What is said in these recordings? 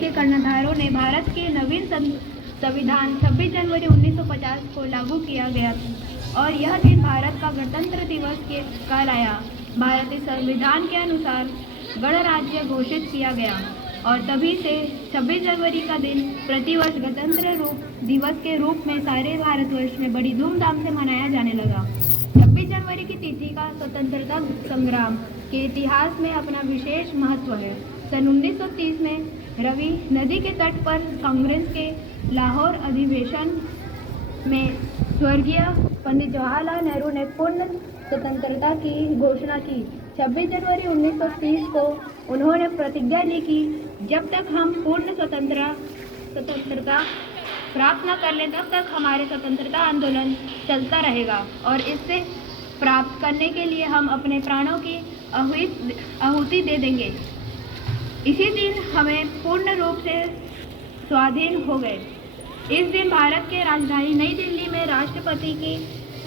के कर्णधारों ने भारत के नवीन संविधान 26 जनवरी 1950 को लागू किया गया और यह दिन भारत का गणतंत्र दिवस के कहलाया। भारतीय संविधान के अनुसार गणराज्य घोषित किया गया और तभी से 26 जनवरी का दिन प्रतिवर्ष गणतंत्र दिवस के रूप में सारे भारतवर्ष में बड़ी धूमधाम से मनाया जाने लगा। 26 जनवरी की तिथि का स्वतंत्रता संग्राम के इतिहास में अपना विशेष महत्व है। सन 1930 में रवि नदी के तट पर कांग्रेस के लाहौर अधिवेशन में स्वर्गीय पंडित जवाहरलाल नेहरू ने पूर्ण स्वतंत्रता की घोषणा की। 26 जनवरी 1930 को उन्होंने प्रतिज्ञा ली कि जब तक हम पूर्ण स्वतंत्रता प्राप्त न कर लें तब तक हमारे स्वतंत्रता आंदोलन चलता रहेगा और इससे प्राप्त करने के लिए हम अपने प्राणों की आहुति दे देंगे। इसी दिन हमें पूर्ण रूप से स्वाधीन हो गए। इस दिन भारत के राजधानी नई दिल्ली में राष्ट्रपति की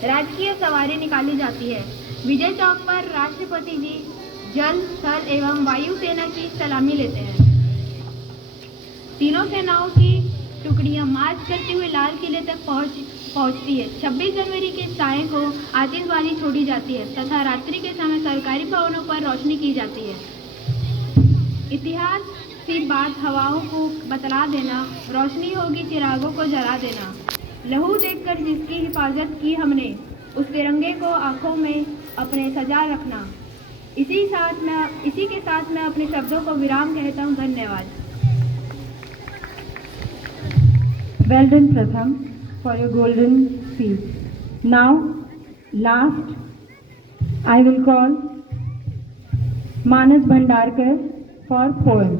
राजकीय सवारी निकाली जाती है। विजय चौक पर राष्ट्रपति जी जल, थल एवं वायु सेना की सलामी लेते हैं। तीनों सेनाओं की टुकड़ियां मार्च करते हुए लाल किले तक पहुंचती है। 26 जनवरी के साय को आतिशबाजी छोड़ी जाती है तथा रात्रि के समय सरकारी भवनों पर रोशनी की जाती है। इतिहास सी बात हवाओं को बतला देना, रोशनी होगी चिरागों को जला देना। लहू देखकर जिसकी हिफाजत की हमने, उस तिरंगे को आंखों में अपने सजा रखना। इसी के साथ मैं अपने शब्दों को विराम कहता हूँ। धन्यवाद। Well done, Pratham, for your golden speech. Now, last, I will call Manas Bhandarkar for poem.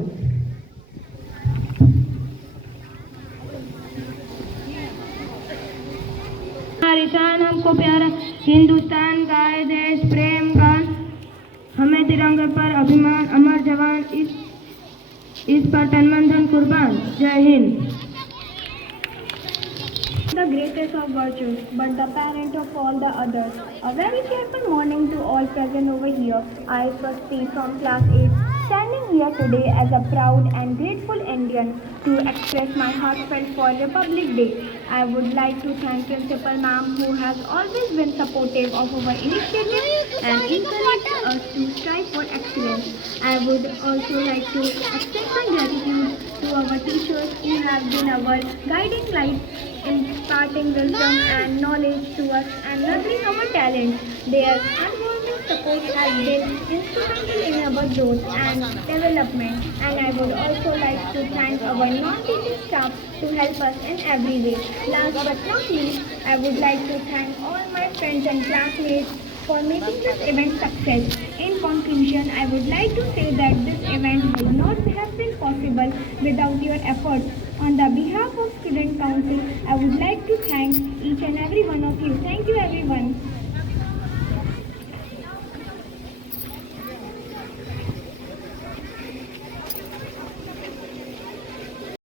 हमारी शान हमको प्यारा हिंदुस्तान का है देश प्रेम गान, हमें तिरंगे पर अभिमान, अमर जवान, इस पर तन मन धन कुर्बान। जय Hind. The greatest of virtues, but the parent of all the others. A very cheerful morning to all present over here. I, Swasti from class 8, standing here today as a proud and grateful Indian to express my heartfelt for Republic Day. I would like to thank Principal Ma'am who has always been supportive of our initiative and encouraged us to strive for excellence. I would also like to extend my gratitude to our teachers who have been our guiding light, imparting wisdom and knowledge to us and nurturing our talents. Their unwavering support has been instrumental in our growth and development. And I would also like to thank our non-teaching staff to help us in every way. Last but not least, I would like to thank all my friends and classmates for making this event success. In conclusion, I would like to say that this event would not have been possible without your efforts. On the behalf of Student Council, I would like to thank each and every one of you. Thank you everyone.